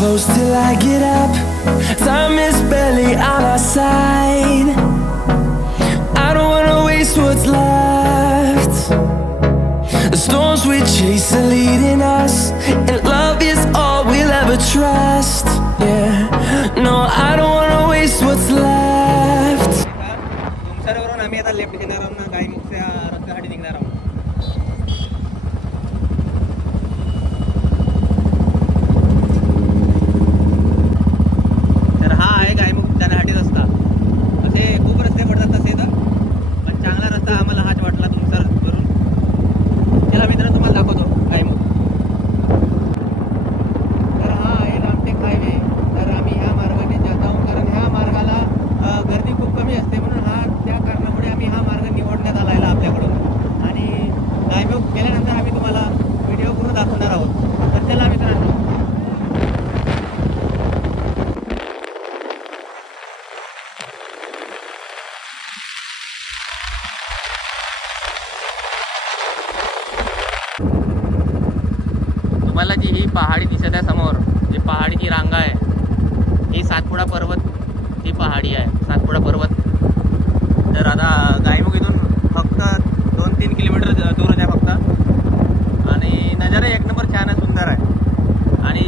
close till I get up. Time is barely on our side. I don't wanna waste what's left. The storms we chase are leading us, and love is all we'll ever trust. Yeah, no, I don't wanna waste what's left. तुमच्यावरून आम्ही आता left घेणार आहोत ना, गायमुखच्या रस्त्यासाठी निघणार आहोत. तर हा आहे गायमुख जाण्यासाठी रस्ता. असे खूप रस्ते पडतात तसे तर, पण चांगला रस्ता आम्हाला हाच वाटला तुमच्यावरून. चला मित्रांनो तुम्हाला दाखवतो गायमुख. तर हा आहे रामटेक हायवे. तर आम्ही ह्या मार्गाने जात आहोत, कारण ह्या मार्गाला गर्दी खूप कमी असते, म्हणून त्या कारणामुळे आम्ही हा मार्ग निवडण्यात आला आहे आपल्याकडून. आणि गायमुख गेल्यानंतर आम्ही तुम्हाला व्हिडिओ करून दाखवणार आहोत. तर चला मित्रांनो. तुम्हाला जी ही पहाडी दिसत आहे समोर, जी पहाडीची रांग आहे, ही सातपुडा पर्वत ही पहाडी आहे, सातपुडा पर्वत. तर आता गायमुख इथून फक्त 2-3 किलोमीटर दूरच आहे फक्त. आणि नजारा एक नंबर छान आहे, सुंदर आहे. आणि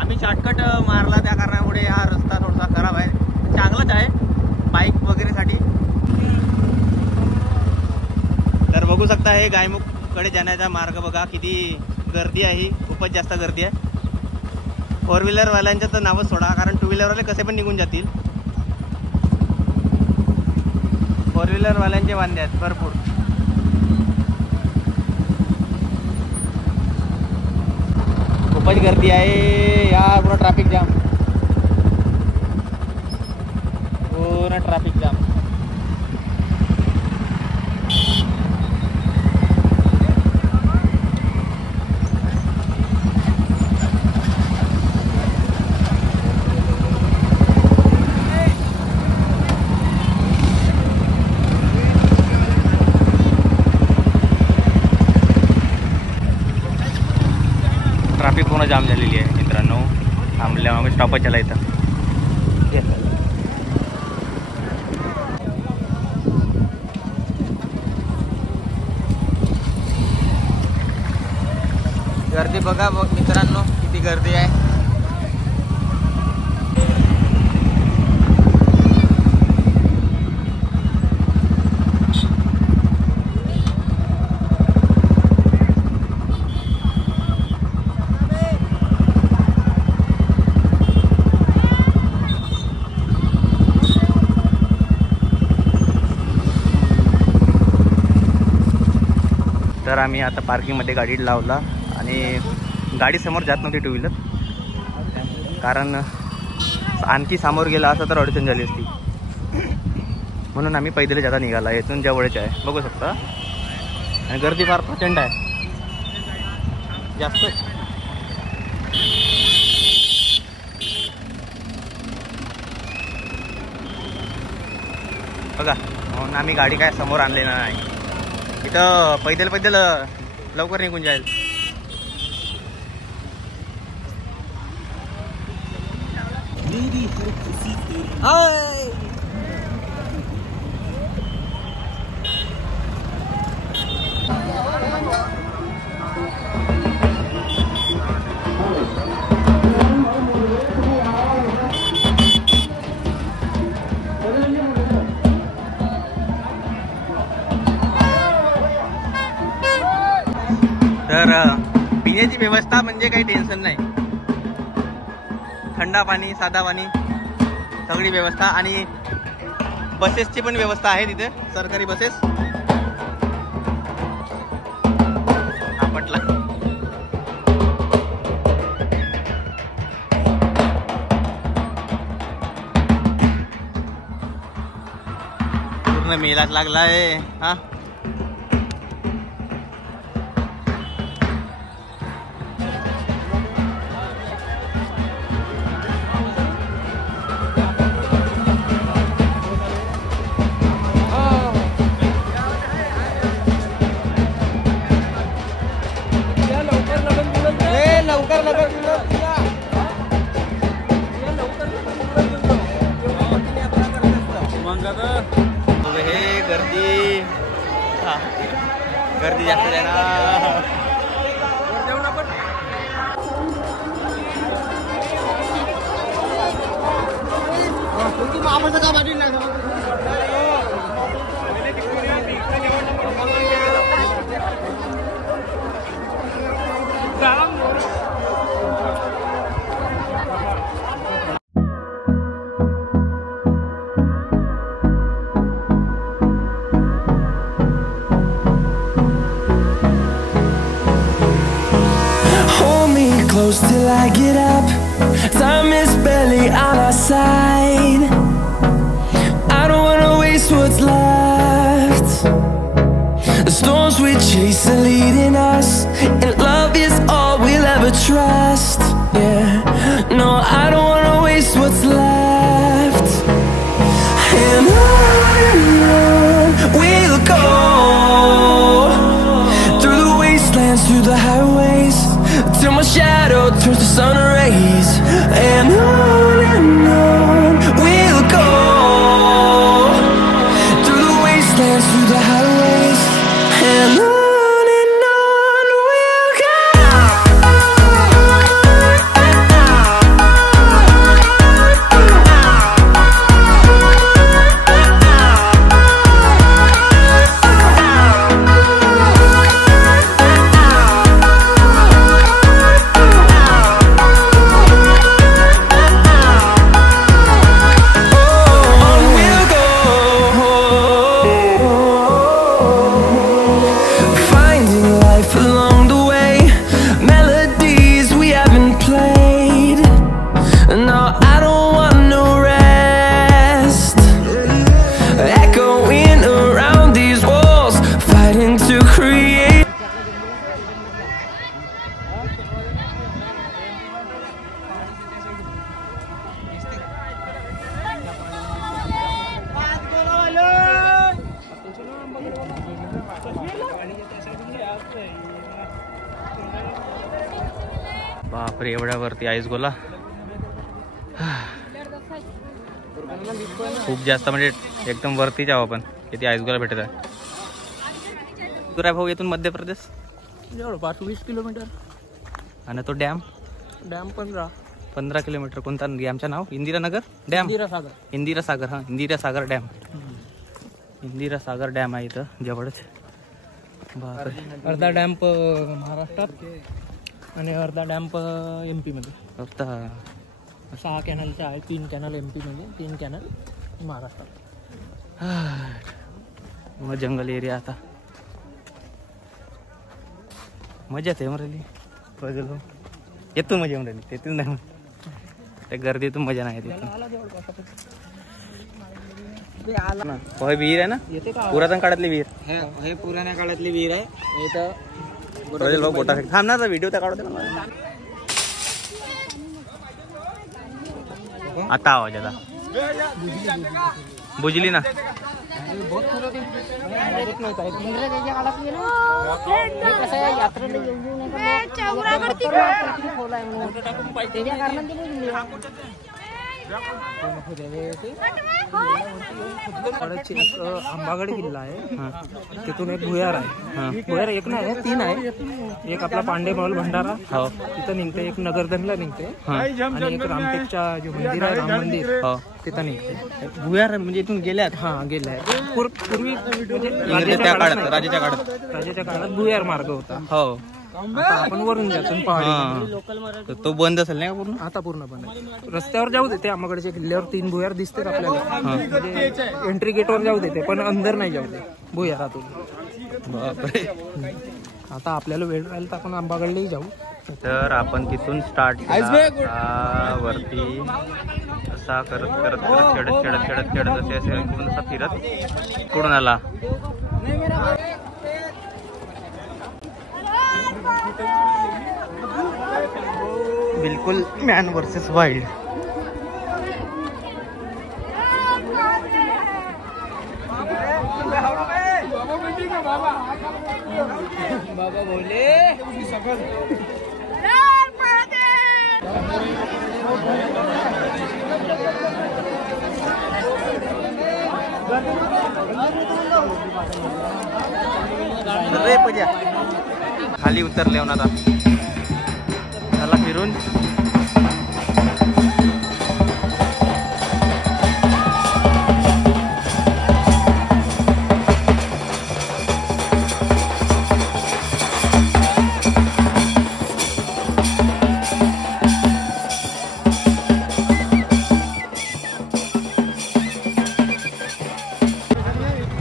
आम्ही शॉर्टकट मारला त्या कारणामुळे हा रस्ता थोडासा खराब आहे. चांगलाच आहे बाईक वगैरेसाठी. तर बघू शकता हे गायमुखकडे जाण्याचा मार्ग बघा, किती गर्दी आहे. ही खूपच जास्त गर्दी आहे. 4 व्हीलरवाल्यांचं तर नावच सोडा, कारण 2 व्हीलरवाले कसे पण निघून जातील. 4 व्हीलरवाल्यांचे वांदे आहेत भरपूर. खूपच गर्दी आहे. या पूर्ण ट्रॅफिक जाम, पूर्ण ट्रॅफिक जाम. ट्रॅफिक पूर्ण जाम झालेली आहे मित्रांनो. थांबल्या आम्ही स्टॉपच झाला इथं. गर्दी बघा बघ मित्रांनो, किती गर्दी आहे. तर आम्ही आता पार्किंगमध्ये गाडी लावला, आणि गाडी समोर जात नव्हती 2 व्हीलर, कारण आणखी समोर गेला असं तर अडचण झाली असती. म्हणून आम्ही पैदल जाता निघाला. इथून जवळच आहे बघू शकता. आणि गर्दी फार प्रचंड आहे, जास्त. बघा म्हणून आम्ही गाडी काय समोर आणले नाही. इथं पैदल लवकर निघून जाईल. तर पिण्याची व्यवस्था म्हणजे काही टेन्शन नाही. थंडा पाणी, साधा पाणी, सगळी व्यवस्था. आणि बसेसची पण व्यवस्था आहे तिथे, सरकारी बसेस. हा पटला. पूर्ण मेलाच लागला आहे हा. close till I get up. Time is barely on our side. I don't wanna waste what's left. The storms we chase are leading us, and love is all we'll ever trust. Yeah, no, I don't wanna waste what's left. And on we'll go, through the wastelands, through the highways, till my shadow turns to sun rays. And on we'll go, through the wastelands, through the highways, and on we'll go. बापरे, एवढ्या वरती ice गोला खूप जास्त, म्हणजे एकदम वरती जाऊ आपण. किती आईस गोला भेटत आहे. भाऊ येथून मध्य प्रदेश जवळपास 20 किलोमीटर. आणि तो डॅम 15 किलोमीटर. कोणता डॅमचं नाव? इंदिरानगर डॅम, इंदिरा सागर. हा, इंदिरा सागर डॅम. इंदिरा सागर डॅम आहे इथं जवळच. बापरे. अर्धा डॅम्प महाराष्ट्रात आणि अर्धा डॅम्प MP मध्ये. 6 कॅनलच्या आहे. 3 कॅनल MP मध्ये, 3 कॅनल महाराष्ट्रात. मग जंगल एरिया. आता मजाच आहे मरेली. येतो मजा येऊन राहिली. तेथून नाही, त्या गर्दीतून मजा नाही. तिथून विहीर आहे ना, पुरातन काळातली विहीर. हे पुराण्या काळातली विहीर आहे. इथं भाऊ बोटा थांब ना, व्हिडिओ त्या काढतो. आता आवाज आता बुजली ना. आंबागड किल्ला आहे. तिथून एक भुयार आहे. भुयार एक नाही आहे, 3 आहे. एक आपला पांडेमौल भंडारा तिथं निघते, एक नगरधनला निघते, आणि एक रामटेकच्या जो मंदिर आहे, राम मंदिर, तिथं निघते. भुयार म्हणजे इथून गेल्यात. हा, गेल्या. पूर्वी राजाच्या काळात भुयार मार्ग होता. हो, आता आपण वरून जातो पहाडी. तो बंद असेल नाही का पूर्ण? आता पूर्ण बंद. रस्त्यावर जाऊ देते, आंबागडच्या किल्ल्यावर 3 भुयार दिसते आपल्याला. म्हणजे एंट्री गेटवर जाऊ देते, पण अंदर नाही जाऊ दे भुयारातून. बापरे. आता आपल्याला वेळ राहील तर आपण आंबागडलाही जाऊ. तर आपण तिथून स्टार्ट केला वरती, असा करत करत करत खेळत खेळत खेळत खेळत असे असे इकडून असा फिरत कुठून आला. बिलकुल मॅन वर्सेस वाईल्ड. बाबा बोले खाली उतरले आता. त्याला फिरून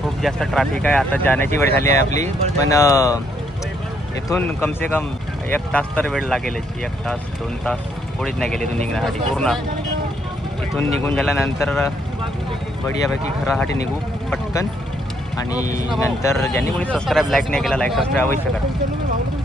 खूप जास्त ट्रॅफिक आहे. आता जाण्याची वेळ झाली आहे आपली, पण इथून कम से कम 1 तास तर वेळ लागेल. 1 तास 2 तास कोणीच नाही गेले इथून निघण्यासाठी. पूर्ण इथून निघून झाल्यानंतर बढियापैकी घरासाठी निघू पटकन. आणि नंतर ज्यांनी कोणी सबस्क्राईब लाईक नाही केला, लाईक सबस्क्राईब अवश्य करा.